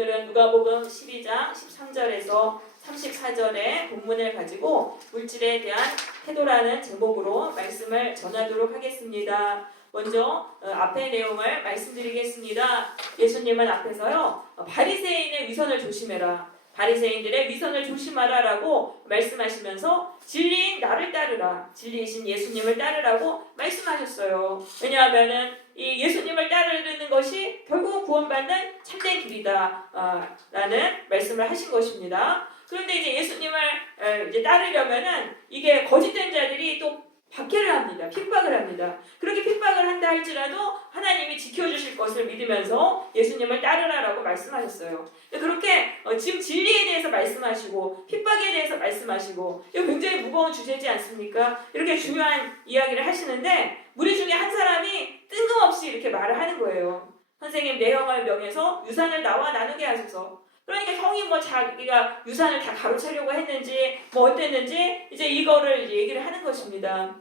오늘은 누가복음 12장 13절에서 34절의 본문을 가지고 물질에 대한 태도라는 제목으로 말씀을 전하도록 하겠습니다. 먼저 앞의 내용을 말씀드리겠습니다. 예수님은 앞에서요, 바리새인의 위선을 조심해라, 바리새인들의 위선을 조심하라 라고 말씀하시면서 진리인 나를 따르라, 진리이신 예수님을 따르라고 말씀하셨어요. 왜냐하면은 이 예수님을 따르는 것이 결국 구원받는 참된 길이다 라는 말씀을 하신 것입니다. 그런데 이제 예수님을 이제 따르려면은 이게 거짓된 자들이 또 박해를 합니다. 핍박을 합니다. 그렇게 핍박을 한다 할지라도 하나님이 지켜주실 것을 믿으면서 예수님을 따르라라고 말씀하셨어요. 그렇게 지금 진리에 대해서 말씀하시고 핍박에 대해서 말씀하시고 이거 굉장히 무거운 주제지 않습니까? 이렇게 중요한 이야기를 하시는데 우리 중에 한 사람이 뜬금없이 이렇게 말을 하는 거예요. 선생님, 내 형을 명해서 유산을 나와 나누게 하소서. 그러니까 형이 뭐 자기가 유산을 다 가로채려고 했는지 뭐 어땠는지 이제 이거를 이제 얘기를 하는 것입니다.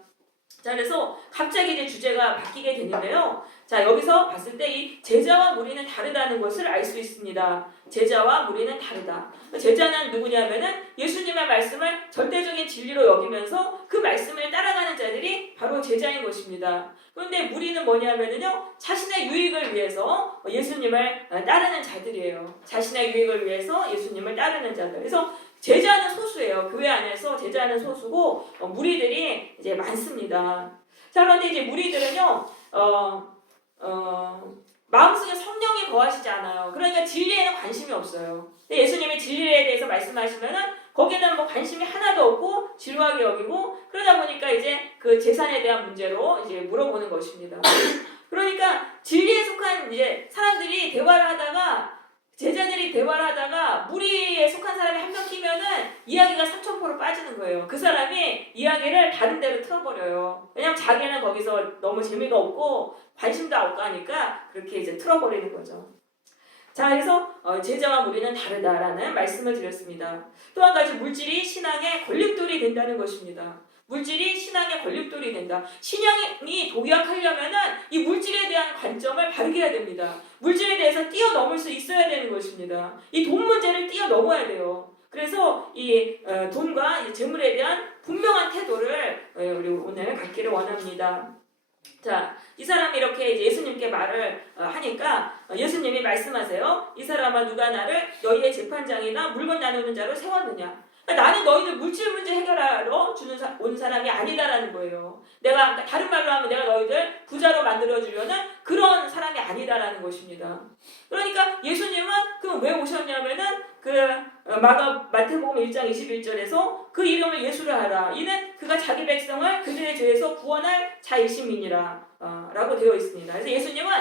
자, 그래서 갑자기 이제 주제가 바뀌게 되는데요. 자, 여기서 봤을 때 이 제자와 무리는 다르다는 것을 알 수 있습니다. 제자와 무리는 다르다. 제자는 누구냐면은 예수님의 말씀을 절대적인 진리로 여기면서 그 말씀을 따라가는 자들이 바로 제자인 것입니다. 그런데 무리는 뭐냐면은요, 자신의 유익을 위해서 예수님을 따르는 자들이에요. 자신의 유익을 위해서 예수님을 따르는 자들. 그래서 제자는 소수예요. 교회 안에서 제자는 소수고 무리들이 이제 많습니다. 자, 그런데 이제 무리들은요, 마음속에 성령이 거하시지 않아요. 그러니까 진리에는 관심이 없어요. 근데 예수님이 진리에 대해서 말씀하시면은 거기에는 뭐 관심이 하나도 없고 지루하게 여기고 그러다 보니까 이제 그 재산에 대한 문제로 이제 물어보는 것입니다. 그러니까 진리에 속한 이제 사람들이 대화를 하다가 제자들이 대화를 하다가 무리에 속한 사람이 한 명 끼면은 이야기가 3000%로 빠지는 거예요. 그 사람이 이야기를 다른 데로 틀어버려요. 왜냐면 자기는 거기서 너무 재미가 없고 관심도 없고 하니까 그렇게 이제 틀어버리는 거죠. 자, 그래서 제자와 무리는 다르다라는 말씀을 드렸습니다. 또 한 가지, 물질이 신앙의 걸림돌이 된다는 것입니다. 물질이 신앙의 걸림돌이 된다. 신앙이 도약하려면은 이 물질에 대한 관점을 바르게 해야 됩니다. 물질에 대해서 뛰어넘을 수 있어야 되는 것입니다. 이 돈 문제를 뛰어넘어야 돼요. 그래서 이 돈과 이 재물에 대한 분명한 태도를 우리 오늘 갖기를 원합니다. 자, 이 사람이 이렇게 이제 예수님께 말을 하니까 예수님이 말씀하세요. 이 사람아, 누가 나를 너희의 재판장이나 물건 나누는 자로 세웠느냐? 나는 너희들 물질 문제 해결하러 온 사람이 아니다라는 거예요. 내가 다른 말로 하면 내가 너희들 부자로 만들어주려는 그런 사람이 아니다라는 것입니다. 그러니까 예수님은 그럼 왜 오셨냐면은 마태복음 1장 21절에서 그 이름을 예수라 하라. 이는 그가 자기 백성을 그들의 죄에서 구원할 자이심이니라 라고 되어 있습니다. 그래서 예수님은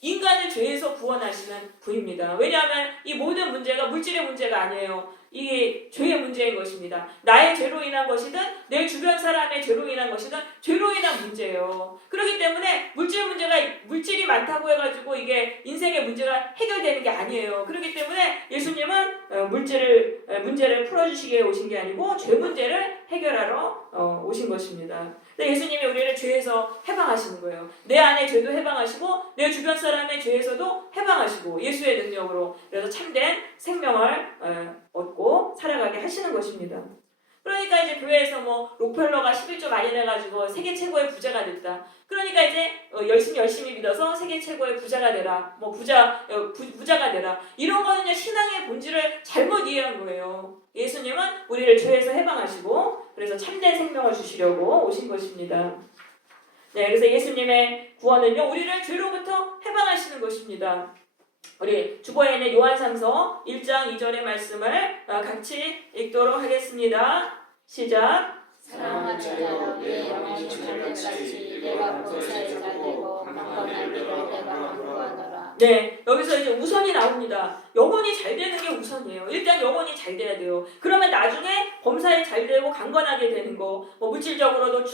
인간을 죄에서 구원하시는 분입니다. 왜냐하면 이 모든 문제가 물질의 문제가 아니에요. 이게 죄의 문제인 것입니다. 나의 죄로 인한 것이든 내 주변 사람의 죄로 인한 것이든 죄로 인한 문제예요. 그렇기 때문에 물질이 많다고 해가지고 이게 인생의 문제가 해결되는 게 아니에요. 그렇기 때문에 예수님은 문제를 풀어주시기 위해 오신 게 아니고 죄 문제를 해결하러 오신 것입니다. 예수님이 우리를 죄에서 해방하시는 거예요. 내 안의 죄도 해방하시고 내 주변 사람의 죄에서도 해방하시고 예수의 능력으로, 그래서 참된 생명을 얻고 살아가게 하시는 것입니다. 그러니까 이제 교회에서 뭐 록펠러가 11조 마련해가지고 세계 최고의 부자가 됐다. 그러니까 이제 열심히 믿어서 세계 최고의 부자가 되라. 뭐 부자가 되라. 이런 거는요, 신앙의 본질을 잘못 이해한 거예요. 예수님은 우리를 죄에서 해방하시고 그래서 참된 생명을 주시려고 오신 것입니다. 네, 그래서 예수님의 구원은요, 우리를 죄로부터 해방하시는 것입니다. 우리 주보에 있는 요한삼서 1장 2절의 말씀을 같이 읽도록 하겠습니다. 시작. 사랑하는 자여, 내 영혼이 죽을 때까지 내가 범사에 잘되고 강건한 길을 내가 구하노라. 네, 여기서 이제 우선이 나옵니다. 영혼이 잘 되는 게 우선이에요. 일단 영혼이 잘 돼야 돼요. 그러면 나중에 범사에 잘 되고 강건하게 되는 거, 뭐 물질적으로도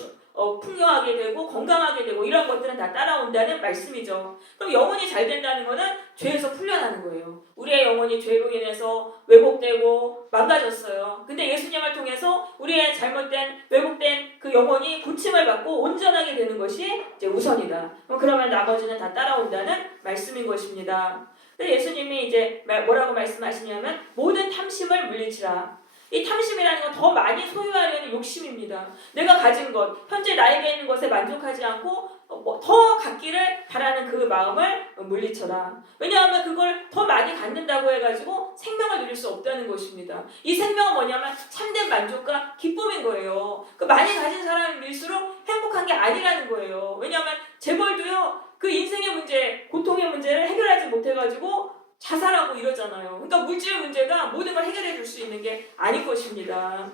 풍요하게 되고 건강하게 되고 이런 것들은 다 따라온다는 말씀이죠. 그럼 영혼이 잘 된다는 거는 죄에서 풀려나는 거예요. 우리의 영혼이 죄로 인해서 왜곡되고 망가졌어요. 근데 예수님을 통해서 우리의 잘못된 왜곡된 그 영혼이 고침을 받고 온전하게 되는 것이 이제 우선이다. 그러면 나머지는 다 따라온다는 말씀인 것입니다. 그래서 예수님이 이제 뭐라고 말씀하시냐면 모든 탐심을 물리치라. 이 탐심이라는 건 더 많이 소유하려는 욕심입니다. 내가 가진 것, 현재 나에게 있는 것에 만족하지 않고 더 갖기를 바라는 그 마음을 물리쳐라. 왜냐하면 그걸 더 많이 갖는다고 해가지고 생명을 누릴 수 없다는 것입니다. 이 생명은 뭐냐면 참된 만족과 기쁨인 거예요. 그 많이 가진 사람일수록 행복한 게 아니라는 거예요. 왜냐하면 재벌도요, 그 인생의 문제, 고통의 문제를 해결하지 못해가지고 자살하고 이러잖아요. 그러니까 물질 문제가 모든 걸 해결해 줄 수 있는 게 아닐 것입니다.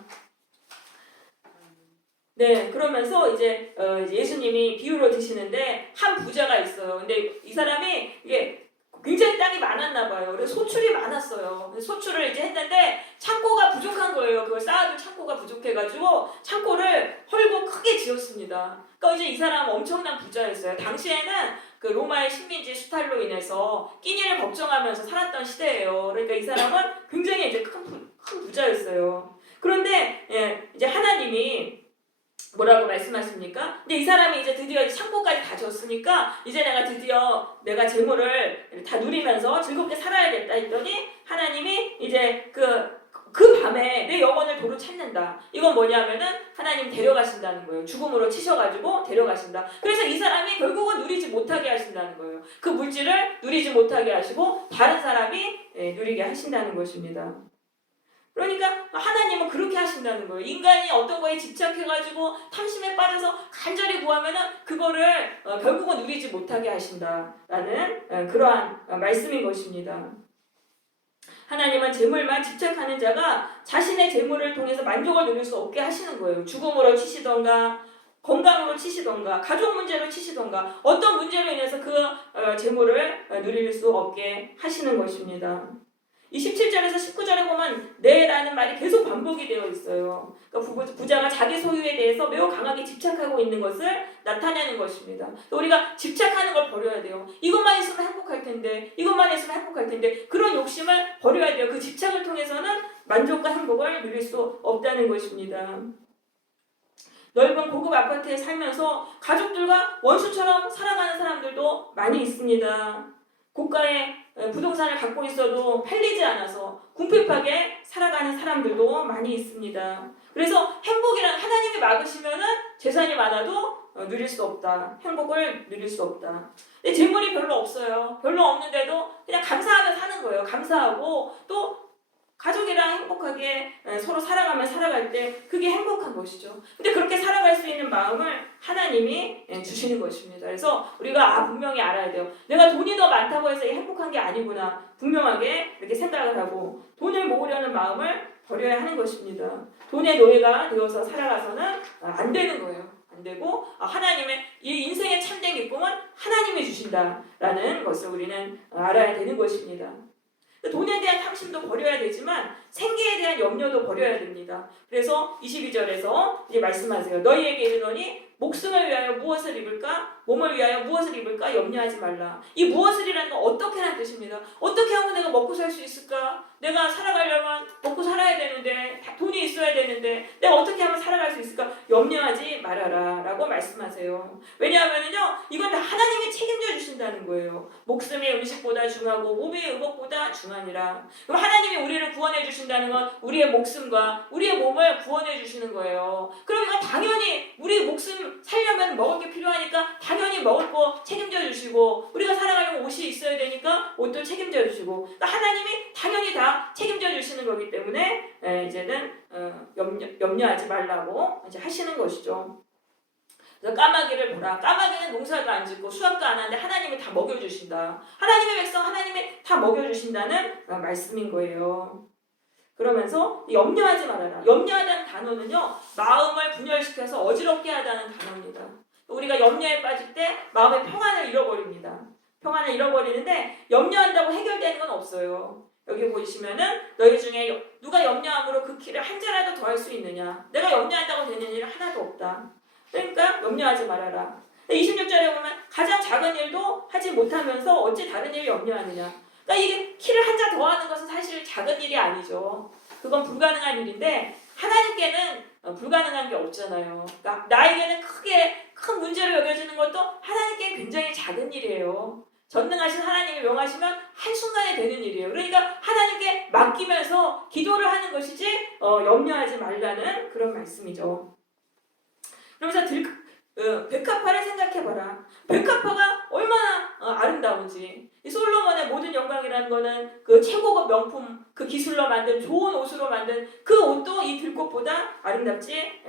네, 그러면서 이제 예수님이 비유로 드시는데 한 부자가 있어요. 근데 이 사람이 이게 굉장히 땅이 많았나 봐요. 그래서 소출이 많았어요. 그래서 소출을 이제 했는데 창고가 부족한 거예요. 그걸 쌓아둘 창고가 부족해가지고 창고를 헐고 크게 지었습니다. 그러니까 이제 이 사람은 엄청난 부자였어요. 당시에는 그 로마의 식민지 수탈로 인해서 끼니를 걱정하면서 살았던 시대예요. 그러니까 이 사람은 굉장히 이제 큰 부자였어요. 그런데 이제 하나님이 뭐라고 말씀하십니까? 근데 이 사람이 이제 드디어 창고까지 다 졌으니까 이제 내가 재물을 다 누리면서 즐겁게 살아야겠다 했더니 하나님이 이제 그 밤에 내 영혼을 도로 찾는다. 이건 뭐냐면은 하나님 데려가신다는 거예요. 죽음으로 치셔가지고 데려가신다. 그래서 이 사람이 결국은 누리지 못하게 하신다는 거예요. 그 물질을 누리지 못하게 하시고 다른 사람이 누리게 하신다는 것입니다. 그러니까 하나님은 그렇게 하신다는 거예요. 인간이 어떤 거에 집착해가지고 탐심에 빠져서 간절히 구하면은 그거를 결국은 누리지 못하게 하신다라는 그러한 말씀인 것입니다. 하나님은 재물만 집착하는 자가 자신의 재물을 통해서 만족을 누릴 수 없게 하시는 거예요. 죽음으로 치시던가 건강으로 치시던가 가족 문제로 치시던가 어떤 문제로 인해서 그 재물을 누릴 수 없게 하시는 것입니다. 이 17절에서 19절에 보면 네라는 말이 계속 반복이 되어 있어요. 그러니까 부자가 자기 소유에 대해서 매우 강하게 집착하고 있는 것을 나타내는 것입니다. 우리가 집착하는 걸 버려야 돼요. 이것만 있으면 행복할 텐데, 이것만 있으면 행복할 텐데 그런 욕심을 버려야 돼요. 그 집착을 통해서는 만족과 행복을 누릴 수 없다는 것입니다. 넓은 고급 아파트에 살면서 가족들과 원수처럼 살아가는 사람들도 많이 있습니다. 고가의 부동산을 갖고 있어도 팔리지 않아서 궁핍하게 살아가는 사람들도 많이 있습니다. 그래서 행복이란 하나님이 막으시면은 재산이 많아도 누릴 수 없다. 행복을 누릴 수 없다. 근데 재물이 별로 없어요. 별로 없는데도 그냥 감사하며 사는 거예요. 감사하고 또 가족이랑 행복하게 서로 살아갈 때 그게 행복한 것이죠. 근데 그렇게 살아갈 수 있는 마음을 하나님이 주시는 것입니다. 그래서 우리가 분명히 알아야 돼요. 내가 돈이 더 많다고 해서 행복한 게 아니구나. 분명하게 이렇게 생각을 하고 돈을 모으려는 마음을 버려야 하는 것입니다. 돈의 노예가 되어서 살아가서는 안 되는 거예요. 안 되고 하나님의 이 인생의 참된 기쁨은 하나님이 주신다라는 것을 우리는 알아야 되는 것입니다. 돈에 대한 탐심도 버려야 되지만 생계에 대한 염려도 버려야 됩니다. 그래서 22절에서 이제 말씀하세요. 너희에게 이르노니 목숨을 위하여 무엇을 입을까? 몸을 위하여 무엇을 입을까? 염려하지 말라. 이 무엇을이라는 건 어떻게 하는 뜻입니다. 어떻게 하면 내가 먹고 살 수 있을까? 내가 살아가려면 먹고 살아야 되는데 돈이 있어야 되는데 내가 어떻게 하면 살아갈 수 있을까? 염려하지 말아라 라고 말씀하세요. 왜냐하면요 이건 다 하나님이 책임져 주신다는 거예요. 목숨이 음식보다 중하고 몸이 의복보다 중하니라. 그럼 하나님이 우리를 구원해 주신다는 건 우리의 목숨과 우리의 몸을 구원해 주시는 거예요. 그럼 이건 당연히 우리 목숨 살려면 먹을 게 필요하니까 당연히 먹을 거 책임져 주시고 우리가 살아가려면 옷이 있어야 되니까 옷도 책임져 주시고 그러니까 하나님이 당연히 다 책임져 주시는 거기 때문에 이제는 염려하지 말라고 이제 하시는 것이죠. 그래서 까마귀를 보라. 까마귀는 농사도 안 짓고 수확도 안 하는데 하나님이 다 먹여주신다. 하나님의 백성 하나님이 다 먹여주신다는 말씀인 거예요. 그러면서 염려하지 말아라. 염려하다는 단어는요 마음을 분열시켜서 어지럽게 하다는 단어입니다. 우리가 염려에 빠질 때 마음의 평안을 잃어버립니다. 평안을 잃어버리는데 염려한다고 해결되는 건 없어요. 여기 보시면은 너희 중에 누가 염려함으로 그 길을 한 자라도 더 할 수 있느냐. 내가 염려한다고 되는 일은 하나도 없다. 그러니까 염려하지 말아라. 26절에 보면 가장 작은 일도 하지 못하면서 어찌 다른 일을 염려하느냐. 그러니까 이게 키를 한 자 더 하는 것은 사실 작은 일이 아니죠. 그건 불가능한 일인데 하나님께는 불가능한 게 없잖아요. 그러니까 나에게는 큰 문제로 여겨지는 것도 하나님께 굉장히 작은 일이에요. 전능하신 하나님이 명하시면 한순간에 되는 일이에요. 그러니까 하나님께 맡기면서 기도를 하는 것이지 염려하지 말라는 그런 말씀이죠. 그러면서 백합화를 생각해봐라. 백합화가 얼마나 아름다운지. 이 솔로몬의 모든 영광이라는 거는 그 최고급 명품, 그 기술로 만든 좋은 옷으로 만든 그 옷도 이 들꽃보다 아름답지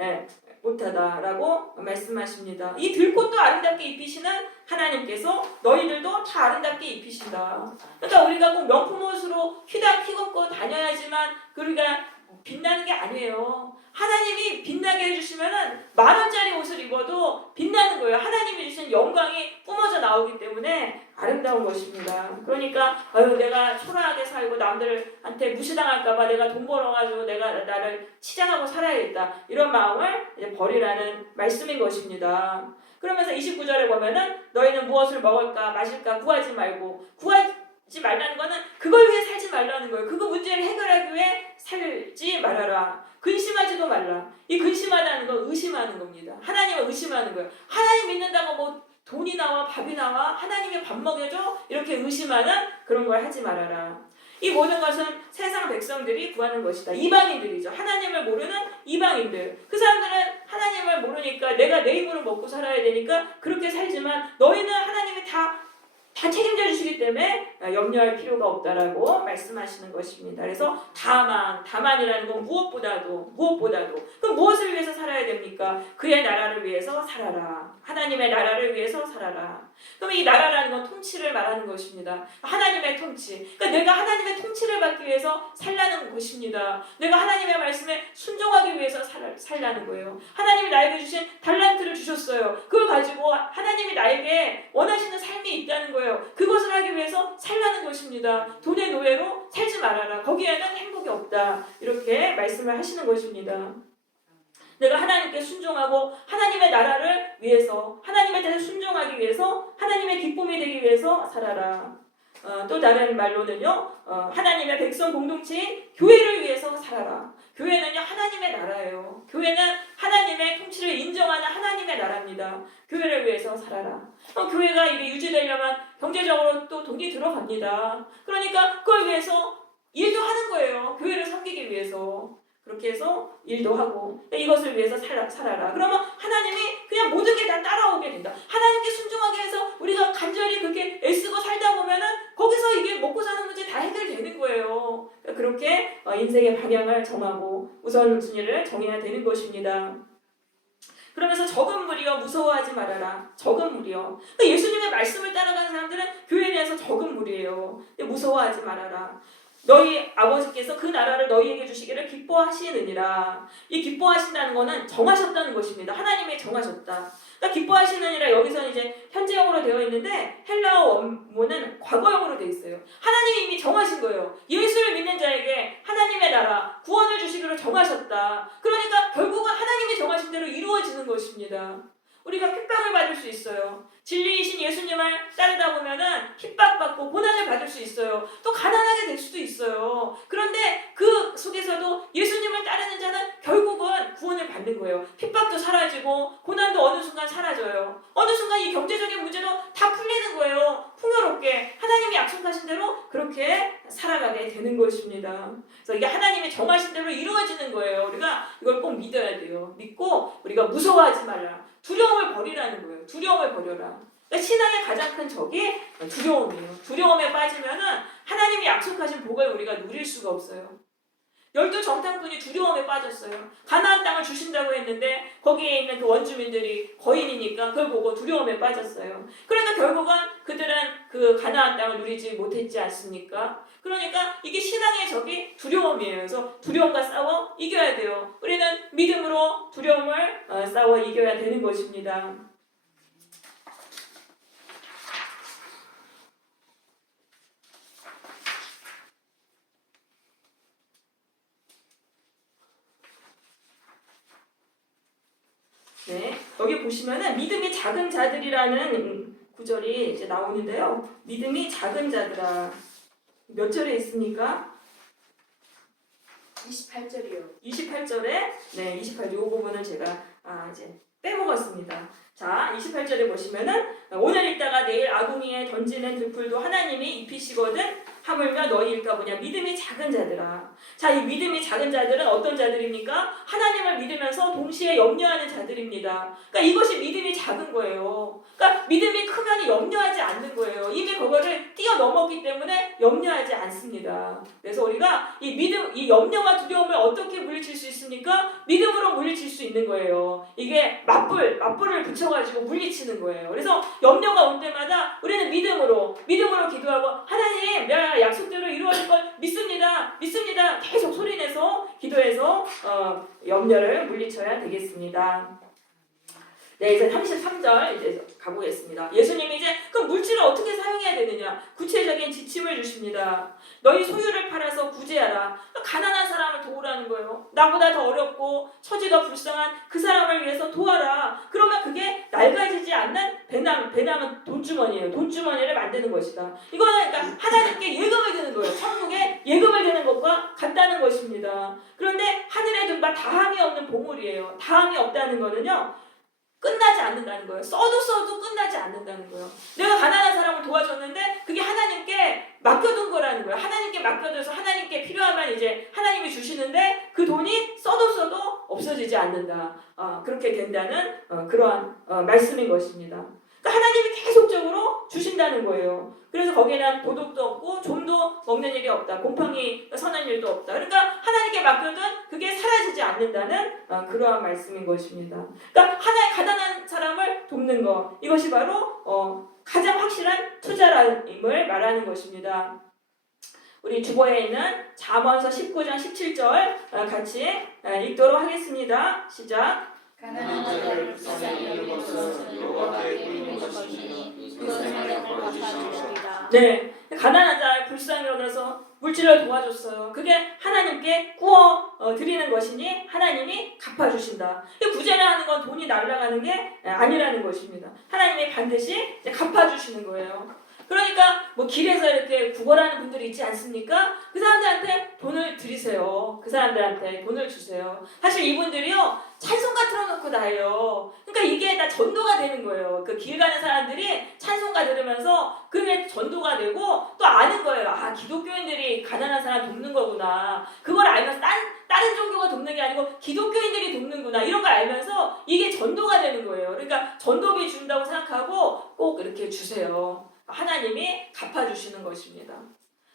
못하다라고 말씀하십니다. 이 들꽃도 아름답게 입히시는 하나님께서 너희들도 다 아름답게 입히신다. 그러니까 우리가 꼭 명품 옷으로 휘당휘겁고 다녀야지만 우리가 빛나는 게 아니에요. 하나님이 빛나게 해주시면은 10,000원짜리 옷을 입어도 빛나는 거예요. 하나님이 주신 영광이 뿜어져 나오기 때문에 아름다운 것입니다. 그러니까 내가 초라하게 살고 남들한테 무시당할까봐 내가 돈 벌어가지고 내가 나를 치장하고 살아야겠다. 이런 마음을 이제 버리라는 말씀인 것입니다. 그러면서 29절에 보면은 너희는 무엇을 먹을까 마실까 구하지 말고 구하지 말라는 거는 그걸 위해 살지 말라는 거예요. 그거 문제를 해결하기 위해 살지 말아라. 근심하지도 말라. 이 근심하다는 건 의심하는 겁니다. 하나님을 의심하는 거예요. 하나님 믿는다고 뭐 돈이 나와 밥이 나와 하나님이 밥 먹여줘 이렇게 의심하는 그런 걸 하지 말아라. 이 모든 것은 세상 백성들이 구하는 것이다. 이방인들이죠. 하나님을 모르는 이방인들. 그 사람들은 하나님을 모르니까 내가 내 힘으로 먹고 살아야 되니까 그렇게 살지만 너희는 하나님이 다 책임져 주시기 때문에 염려할 필요가 없다라고 말씀하시는 것입니다. 그래서 다만이라는 건 무엇보다도 그럼 무엇을 위해서 살아야 됩니까? 그의 나라를 위해서 살아라. 하나님의 나라를 위해서 살아라. 그럼 이 나라라는 건 통치를 말하는 것입니다. 하나님의 통치. 그러니까 내가 하나님의 통치를 받기 위해서 살라는 것입니다. 내가 하나님의 말씀에 순종하기 위해서 살라는 거예요. 하나님이 나에게 주신 달란트를 주셨어요. 그걸 가지고 하나님이 나에게 원하시는 삶이 있다는 거예요. 그것을 하기 위해서 살라는 것입니다. 돈의 노예로 살지 말아라. 거기에는 행복이 없다. 이렇게 말씀을 하시는 것입니다. 내가 하나님께 순종하고 하나님의 나라를 위해서 하나님에 대해서 순종하기 위해서 하나님의 기쁨이 되기 위해서 살아라. 또 다른 말로는요. 하나님의 백성 공동체인 교회를 위해서 살아라. 교회는요. 하나님의 나라예요. 교회는 하나님의 통치를 인정하는 하나님의 나라입니다. 교회를 위해서 살아라. 교회가 이게 유지되려면 경제적으로 또 돈이 들어갑니다. 그러니까 그걸 위해서 일도 하는 거예요. 교회를 섬기기 위해서. 그렇게 해서 일도 하고 이것을 위해서 살아라. 그러면 하나님이 그냥 모든 게 다 따라오게 된다. 하나님께 순종하게 해서 우리가 간절히 그렇게 애쓰고 살다 보면은 거기서 이게 먹고 사는 문제 다 해결되는 거예요. 그렇게 인생의 방향을 정하고 우선순위를 정해야 되는 것입니다. 그러면서 적은 무리여 무서워하지 말아라. 적은 무리여. 예수님의 말씀을 따라가는 사람들은 교회에 대해서 적은 무리예요. 무서워하지 말아라. 너희 아버지께서 그 나라를 너희에게 주시기를 기뻐하시느니라. 이 기뻐하신다는 거는 정하셨다는 것입니다. 하나님이 정하셨다. 그러니까 기뻐하시느니라 여기서는 이제 현재형으로 되어 있는데 헬라어 원문은 과거형으로 되어 있어요. 하나님이 이미 정하신 거예요. 예수를 믿는 자에게 하나님의 나라, 구원을 주시기로 정하셨다. 그러니까 결국은 하나님이 정하신 대로 이루어지는 것입니다. 우리가 핍박을 받을 수 있어요. 진리이신 예수님을 따르다 보면은 핍박받고 고난을 받을 수 있어요. 또 가난하게 될 수도 있어요. 그런데 그 속에서도 예수님을 따르는 자는 결국은 구원을 받는 거예요. 핍박도 사라지고 고난도 어느 순간 사라져요. 어느 순간 이 경제적인 문제도 다 풀리는 거예요. 풍요롭게 하나님이 약속하신 대로 그렇게 살아가게 되는 것입니다. 그래서 이게 하나님이 정하신 대로 이루어지는 거예요. 우리가 이걸 꼭 믿어야 돼요. 믿고 우리가 무서워하지 말라. 두려움을 버리라는 거예요. 두려움을 버려라. 그러니까 신앙의 가장 큰 적이 두려움이에요. 두려움에 빠지면은 하나님이 약속하신 복을 우리가 누릴 수가 없어요. 12 정탐꾼이 두려움에 빠졌어요. 가나안 땅을 주신다고 했는데 거기에 있는 그 원주민들이 거인이니까 그걸 보고 두려움에 빠졌어요. 그러니까 결국은 그들은 그 가나안 땅을 누리지 못했지 않습니까? 그러니까 이게 신앙의 적이 두려움이에요. 그래서 두려움과 싸워 이겨야 돼요. 우리는 믿음으로 두려움을 싸워 이겨야 되는 것입니다. 네, 여기 보시면은 믿음이 작은 자들이라는 구절이 이제 나오는데요. 믿음이 작은 자들아. 몇 절에 있습니까? 28절이요. 28절에 네, 28절 이 부분은 제가 이제 빼먹었습니다. 자, 28절에 보시면은 오늘 읽다가 내일 아궁이에 던지는 들풀도 하나님이 입히시거든 하물며 너희일까 보냐. 믿음이 작은 자들아. 자, 이 믿음이 작은 자들은 어떤 자들입니까? 하나님을 믿으면서 동시에 염려하는 자들입니다. 그러니까 이것이 믿음이 작은 거예요. 그러니까 믿음이 크면 염려하지 않는 거예요. 이미 그거를 뛰어넘었기 때문에 염려하지 않습니다. 그래서 우리가 이 믿음, 이 염려와 두려움을 어떻게 물리칠 수 있습니까? 믿음으로 물리칠 수 있는 거예요. 이게 맞불을 붙여가지고 물리치는 거예요. 그래서 염려가 올 때마다 우리는 믿음으로 기도하고 하나님, 내가 약속대로 이루어질 걸 믿습니다. 계속 소리내서 기도해서 염려를 물리쳐야 되겠습니다. 네, 이제 33절 이제 가보겠습니다. 예수님이 이제 그 물질을 어떻게 사용해야 되느냐 구체적인 지침을 주십니다. 너희 소유를 팔아서 구제하라. 가난한 사람을 도우라는 거예요. 나보다 더 어렵고 처지가 불쌍한 그 사람을 위해서 도와라. 그러면 그게 낡아지지 않는 배낭은 돈주머니예요. 돈주머니를 만드는 것이다. 이거는 그러니까 하나님께 예금을 드는 거예요. 천국에 예금을 드는 것과 같다는 것입니다. 그런데 하늘의 든바 다함이 없는 보물이에요. 다함이 없다는 거는요. 끝나지 않는다는 거예요. 써도 끝나지 않는다는 거예요. 내가 가난한 사람을 도와줬는데 그게 하나님께 맡겨둔 거라는 거예요. 하나님께 맡겨둬서 하나님께 필요하면 이제 하나님이 주시는데 그 돈이 써도 없어지지 않는다. 그렇게 된다는 그러한 말씀인 것입니다. 그러니까 하나님이 계속적으로 주신다는 거예요. 그래서 거기에는 도둑도 없고 좀도 먹는 일이 없다. 곰팡이 서는 일도 없다. 그러니까 하나님께 맡겨둔 그게 사라지지 않는다는 그러한 말씀인 것입니다. 그러니까 하나의 가난한 사람을 돕는 것, 이것이 바로 가장 확실한 투자임을 말하는 것입니다. 우리 주보에 있는 잠언서 19장 17절 같이 읽도록 하겠습니다. 시작. 가난한 자를 불쌍히 여기는 것은 여호와께 보이는 것이니 그 생명을 갚아주리라. 네, 가난한 자를 불쌍히 여겨서 물질을 도와줬어요. 그게 하나님께 구워 드리는 것이니 하나님이 갚아주신다. 구제를 하는 건 돈이 날아가는 게 아니라는 것입니다. 하나님이 반드시 갚아주시는 거예요. 그러니까 뭐 길에서 이렇게 구걸하는 분들이 있지 않습니까? 그 사람들한테 돈을 드리세요. 그 사람들한테 돈을 주세요. 사실 이분들이요 찬송가 틀어놓고 다해요. 그러니까 이게 다 전도가 되는 거예요. 그 길 가는 사람들이 찬송가 들으면서 그게 전도가 되고 또 아는 거예요. 아, 기독교인들이 가난한 사람 돕는 거구나. 그걸 알면서 다른 종교가 돕는 게 아니고 기독교인들이 돕는구나. 이런 걸 알면서 이게 전도가 되는 거예요. 그러니까 전도비 준다고 생각하고 꼭 이렇게 주세요. 하나님이 갚아주시는 것입니다.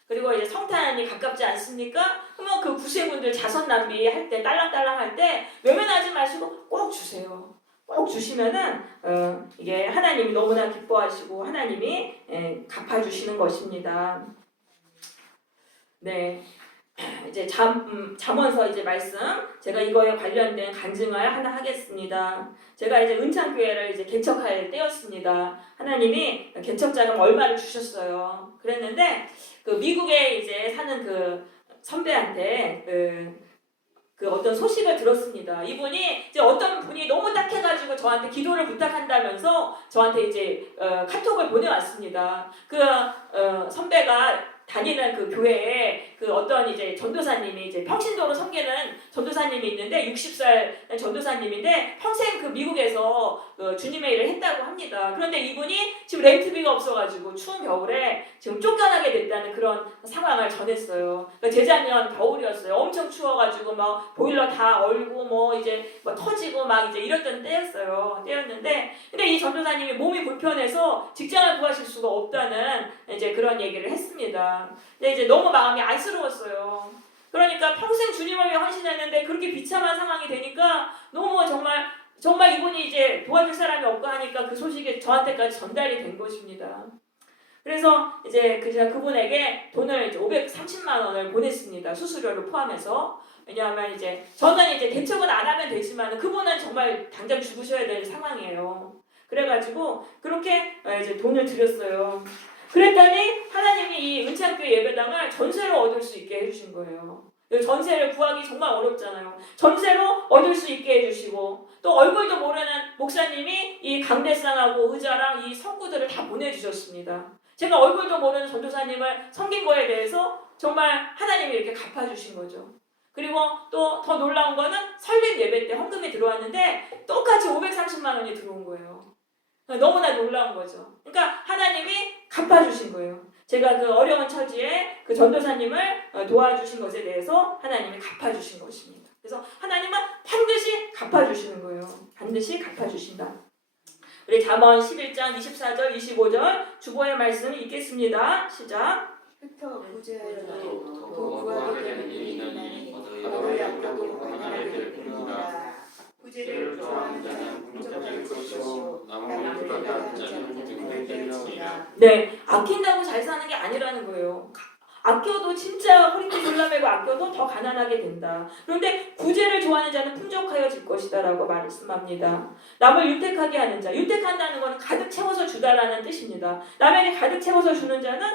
그리고 이제 성탄이 가깝지 않습니까? 그러면 그 구세군들 자선 낭비할 때 딸랑딸랑 할 때 외면하지 마시고 꼭 주세요. 꼭 주시면은 이게 하나님이 너무나 기뻐하시고 하나님이 갚아주시는 것입니다. 네. 이제 잠언서 이제 말씀 제가 이거에 관련된 간증을 하나 하겠습니다. 제가 이제 은창교회를 이제 개척할 때였습니다. 하나님이 개척자금 얼마를 주셨어요. 그랬는데 그 미국에 이제 사는 그 선배한테 그 어떤 소식을 들었습니다. 이분이 이제 어떤 분이 너무 딱해가지고 저한테 기도를 부탁한다면서 저한테 이제 카톡을 보내왔습니다. 그 선배가 다니는 그 교회에 그 어떤 이제 전도사님이 이제 평신도로 섬기는 전도사님이 있는데 60살 전도사님인데 평생 그 미국에서 주님의 일을 했다고 합니다. 그런데 이분이 지금 렌트비가 없어가지고 추운 겨울에 지금 쫓겨나게 됐다는 그런 상황을 전했어요. 그러니까 재작년 겨울이었어요. 엄청 추워가지고 막 보일러 다 얼고 뭐 이제 뭐 터지고 막 이제 이랬던 때였는데 근데 이 전도사님이 몸이 불편해서 직장을 구하실 수가 없다는 이제 그런 얘기를 했습니다. 근데 이제 너무 마음이 안쓰러웠어요. 그러니까 평생 주님을 위해 헌신했는데 그렇게 비참한 상황이 되니까 너무 정말 이분이 이제 도와줄 사람이 없고 하니까 그 소식이 저한테까지 전달이 된 것입니다. 그래서 이제 제가 그분에게 돈을 이제 530만 원을 보냈습니다. 수수료를 포함해서. 왜냐하면 이제 저는 이제 대책은 안 하면 되지만 그분은 정말 당장 죽으셔야 될 상황이에요. 그래가지고 그렇게 이제 돈을 드렸어요. 그랬더니 하나님이 이 은창교회 예배당을 전세로 얻을 수 있게 해주신 거예요. 전세를 구하기 정말 어렵잖아요. 전세로 얻을 수 있게 해주시고 또 얼굴도 모르는 목사님이 이 강대상하고 의자랑 이 성구들을 다 보내주셨습니다. 제가 얼굴도 모르는 전도사님을 섬긴 거에 대해서 정말 하나님이 이렇게 갚아주신 거죠. 그리고 또 더 놀라운 거는 설립 예배 때 헌금이 들어왔는데 똑같이 530만 원이 들어온 거예요. 너무나 놀라운 거죠. 그러니까 하나님이 갚아주신 거예요. 제가 그 어려운 처지에 그 전도사님을 도와주신 것에 대해서 하나님이 갚아주신 것입니다. 그래서 하나님은 반드시 갚아주시는 거예요. 반드시 갚아주신다. 우리 잠언 11장 24절 25절 주보의 말씀 읽겠습니다. 시작. 흩어 구제하여도 더 구하게 되는 일이 있나니 얻어야 아껴도 가난하게 될 뿐이니라. 구제를 좋아하는 자는 풍족할 것이요 남을 받아 자는 등등될 것이라. 네, 아낀다고 잘 사는 게 아니라는 거예요. 아껴도 진짜 허리띠 졸라매고 아껴도 더 가난하게 된다. 그런데 구제를 좋아하는 자는 풍족하여질 것이다 라고 말씀합니다. 남을 유택하게 하는 자, 유택한다는 것은 가득 채워서 주다라는 뜻입니다. 남에게 가득 채워서 주는 자는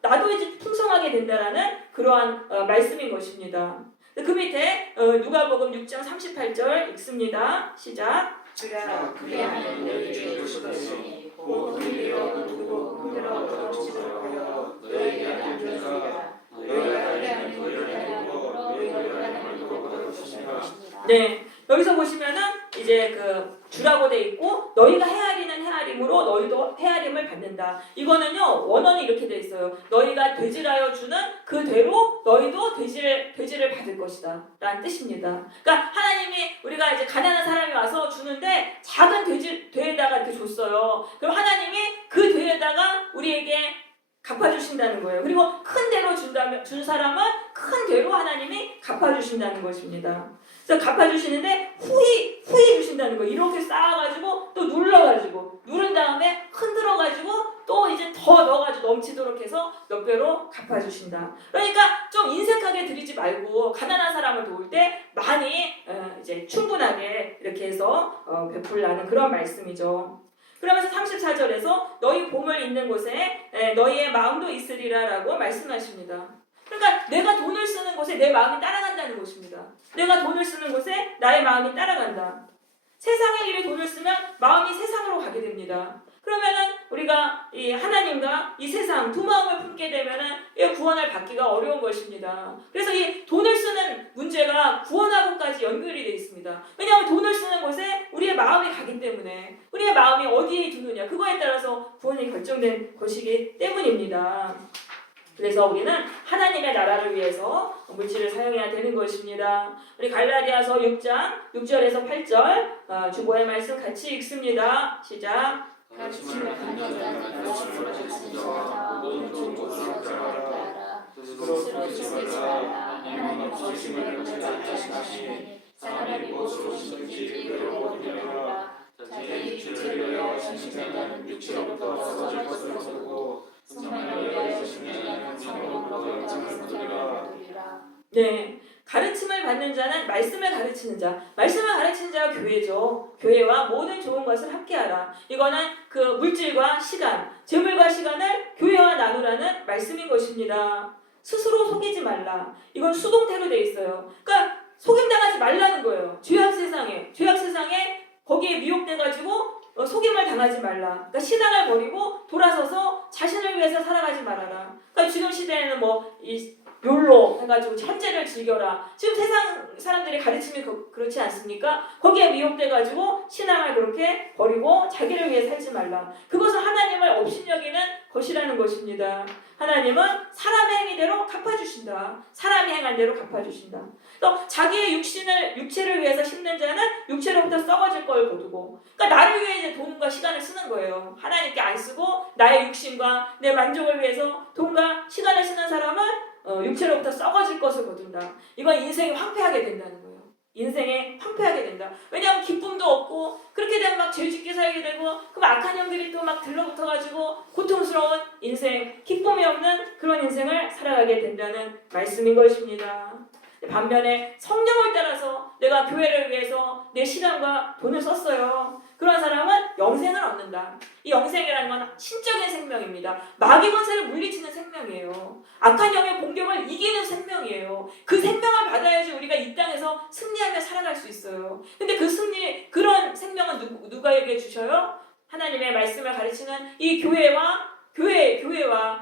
나도 이제 풍성하게 된다라는 그러한 말씀인 것입니다. 그 밑에 누가복음 6장 38절 읽습니다. 시작. 주라 그리하면 너희에게 줄 것이니 곧 흘리어 두고 흔들어 얻어지도록 하여 너희에게 알려주리라. 너희가 알리는 너희를 두고 너희가 하나님을 두고 받으시니라. 네, 여기서 보시면은 이제 그 주라고 돼 있고 너희가 헤아리는 헤아림으로 너희도 헤아림을 받는다. 이거는요 원어는 이렇게 돼 있어요. 너희가 되질하여 주는 그 되로 너희도 되질을 받을 것이다 라는 뜻입니다. 그러니까 하나님이 우리가 이제 가난한 사람이 와서 주는데 작은 되에다가 이렇게 줬어요. 그럼 하나님이 그 되에다가 우리에게 갚아주신다는 거예요. 그리고 큰 대로 준 사람은 큰 대로 하나님이 갚아주신다는 것입니다. 그래서 갚아주시는데 후히 주신다는 거예요. 이렇게 쌓아가지고 또 눌러가지고 누른 다음에 흔들어가지고 또 이제 더 넣어가지고 넘치도록 해서 몇 배로 갚아주신다. 그러니까 좀 인색하게 드리지 말고 가난한 사람을 도울 때 많이 이제 충분하게 이렇게 해서 베풀라는 그런 말씀이죠. 그러면서 34절에서 너희 봄을 있는 곳에 너희의 마음도 있으리라 라고 말씀하십니다. 그러니까 내가 돈을 쓰는 곳에 내 마음이 따라간다는 것입니다. 내가 돈을 쓰는 곳에 나의 마음이 따라간다. 세상의 일에 돈을 쓰면 마음이 세상으로 가게 됩니다. 그러면은 우리가 이 하나님과 이 세상 두 마음을 품게 되면은 이 구원을 받기가 어려운 것입니다. 그래서 이 돈을 쓰는 문제가 구원하고까지 연결이 되어 있습니다. 왜냐하면 돈을 쓰는 곳에 우리의 마음이 가기 때문에 우리의 마음이 어디에 두느냐 그거에 따라서 구원이 결정된 것이기 때문입니다. 그래서 우리는 하나님의 나라를 위해서 물질을 사용해야 되는 것입니다. 우리 갈라디아서 6장 6절에서 8절 주보의 말씀 같이 읽습니다. 시작. 가르침을 받는 자는 무엇으로 가르치는 자와 모든 것으로 생각하라. 스스로 지키지 말라. 하나님 거짓말을 못하시니 사람이 무엇으로 심든지 그대로 얻으리라. 자기 육체를 위하여 심는 자는 육체로부터 썩어질 것을 거두고 성령을 위하여 심는 자는 성령으로부터 영생을 거두리라. 네, 가르침을 받는 자는 말씀을 가르치는 자. 말씀을 가르치는 자가 교회죠. 교회와 모든 좋은 것을 함께하라. 이거는 그 물질과 시간, 재물과 시간을 교회와 나누라는 말씀인 것입니다. 스스로 속이지 말라. 이건 수동태로 돼 있어요. 그러니까 속임당하지 말라는 거예요. 죄악 세상에 거기에 미혹돼가지고 속임을 당하지 말라. 그러니까 신앙을 버리고 돌아서서 자신을 위해서 살아가지 말아라. 그러니까 지금 시대에는 이 욜로 해가지고 현재를 즐겨라. 지금 세상 사람들이 가르침이 그렇지 않습니까? 거기에 미혹돼가지고 신앙을 그렇게 버리고 자기를 위해 살지 말라. 그것은 하나님을 업신여기는 것이라는 것입니다. 하나님은 사람의 행위대로 갚아주신다. 사람이 행한 대로 갚아주신다. 또 자기의 육체를 위해서 심는 자는 육체로부터 썩어질 걸 거두고, 그러니까 나를 위해 이제 돈과 시간을 쓰는 거예요. 하나님께 안 쓰고 나의 육신과 내 만족을 위해서 돈과 시간을 쓰는 사람은 육체로부터 썩어질 것을 거둔다. 이건 인생이 황폐하게 된다는 거예요. 인생에 황폐하게 된다. 왜냐하면 기쁨도 없고 그렇게 되면 막 죄짓게 살게 되고 그럼 악한 영들이 또 막 들러붙어가지고 고통스러운 인생, 기쁨이 없는 그런 인생을 살아가게 된다는 말씀인 것입니다. 반면에 성령을 따라서 내가 교회를 위해서 내 시간과 돈을 썼어요. 그런 사람은 영생을 얻는다. 이 영생이라는 건 신적인 생명입니다. 마귀 권세를 물리치는 생명이에요. 악한 영의 공격을 이기는 생명이에요. 그 생명을 받아야지 우리가 이 땅에서 승리하며 살아갈 수 있어요. 근데 그런 생명은 누가에게 주셔요? 하나님의 말씀을 가르치는 이 교회와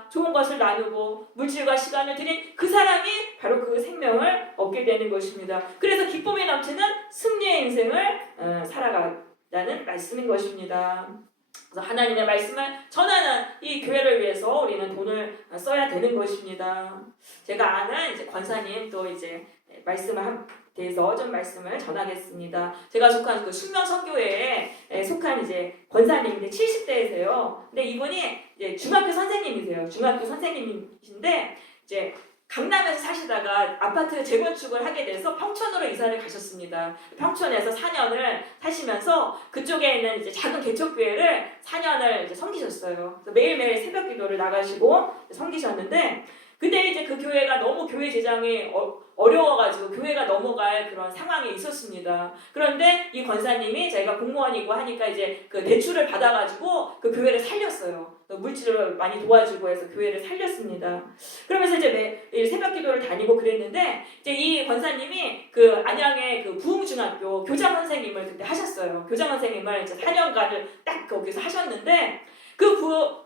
좋은 것을 나누고 물질과 시간을 드린 그 사람이 바로 그 생명을 얻게 되는 것입니다. 그래서 기쁨이 넘치는 승리의 인생을 살아가라는 말씀인 것입니다. 그래서 하나님의 말씀을 전하는 이 교회를 위해서 우리는 돈을 써야 되는 것입니다. 제가 아는 이제 권사님 또 이제 말씀을 대해서 좀 말씀을 전하겠습니다. 제가 속한 그 숙명선교회에 속한 이제 권사님인데 70대이세요. 근데 이분이 이제 중학교 선생님이세요. 중학교 선생님이신데 이제 강남에서 사시다가 아파트 재건축을 하게 돼서 평촌으로 이사를 가셨습니다. 평촌에서 4년을 사시면서 그쪽에 있는 이제 작은 개척교회를 4년을 이제 섬기셨어요. 매일매일 새벽기도를 나가시고 섬기셨는데, 근데 이제 그 교회가 너무 교회 재정이 어려워가지고 교회가 넘어갈 그런 상황이 있었습니다. 그런데 이 권사님이 자기가 공무원이고 하니까 이제 그 대출을 받아가지고 그 교회를 살렸어요. 물질을 많이 도와주고 해서 교회를 살렸습니다. 그러면서 이제 매일 새벽 기도를 다니고 그랬는데, 이제 이 권사님이 그 안양의 그 부흥중학교 교장 선생님을 그때 하셨어요. 교장 선생님을 이제 4년간을 딱 거기서 하셨는데, 그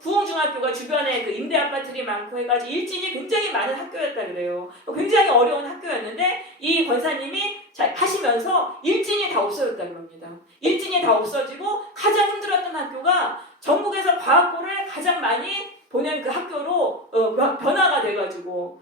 부흥중학교가 주변에 그 임대 아파트들이 많고 해가지고 일진이 굉장히 많은 학교였다 그래요. 굉장히 어려운 학교였는데 이 권사님이 하시면서 일진이 다 없어졌다 그럽니다. 일진이 다 없어지고 가장 힘들었던 학교가 전국에서 과학고를 가장 많이 보낸 그 학교로 변화가 돼가지고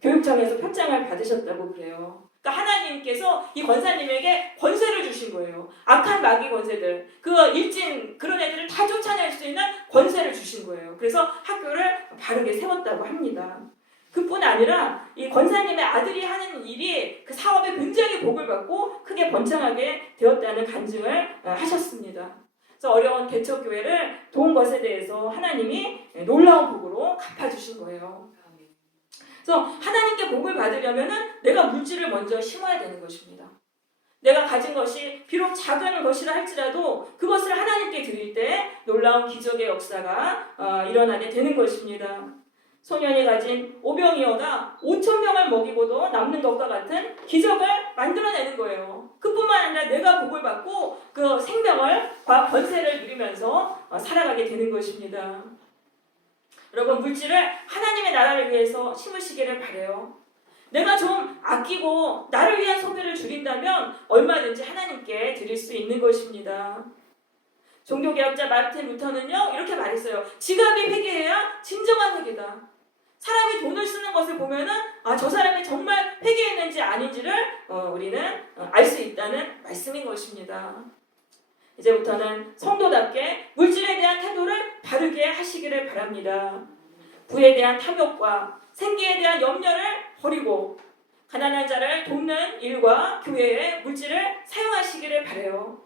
교육청에서 표창을 받으셨다고 그래요. 그러니까 하나님께서 이 권사님에게 권세를 주신 거예요. 악한 마귀 권세들, 그 일진 그런 애들을 다 쫓아낼 수 있는 권세를 주신 거예요. 그래서 학교를 바르게 세웠다고 합니다. 그뿐 아니라 이 권사님의 아들이 하는 일이 그 사업에 굉장히 복을 받고 크게 번창하게 되었다는 간증을 하셨습니다. 그래서 어려운 개척교회를 도운 것에 대해서 하나님이 놀라운 복으로 갚아주신 거예요. 그래서 하나님께 복을 받으려면은 내가 물질을 먼저 심어야 되는 것입니다. 내가 가진 것이 비록 작은 것이라 할지라도 그것을 하나님께 드릴 때 놀라운 기적의 역사가 일어나게 되는 것입니다. 소년이 가진 오병이어가 5,000명을 먹이고도 남는 것과 같은 기적을 만들어내는 거예요. 그뿐만 아니라 내가 복을 받고 그 생명을 권세를 누리면서 살아가게 되는 것입니다. 여러분, 물질을 하나님의 나라를 위해서 심으시기를 바라요. 내가 좀 아끼고 나를 위한 소비를 줄인다면 얼마든지 하나님께 드릴 수 있는 것입니다. 종교개혁자 마르틴 루터는요 이렇게 말했어요. 지갑이 회개해야 진정한 회개다. 사람이 돈을 쓰는 것을 보면은 저 사람이 정말 회개했는지 아닌지를 우리는 알 수 있다는 말씀인 것입니다. 이제부터는 성도답게 물질에 대한 태도를 바르게 하시기를 바랍니다. 부에 대한 탐욕과 생계에 대한 염려를 버리고 가난한 자를 돕는 일과 교회의 물질을 사용하시기를 바라요.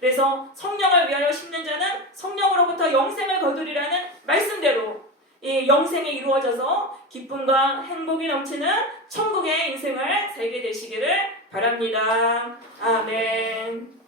그래서 성령을 위하여 심는 자는 성령으로부터 영생을 거두리라는 말씀대로 이 영생이 이루어져서 기쁨과 행복이 넘치는 천국의 인생을 살게 되시기를 바랍니다. 아멘.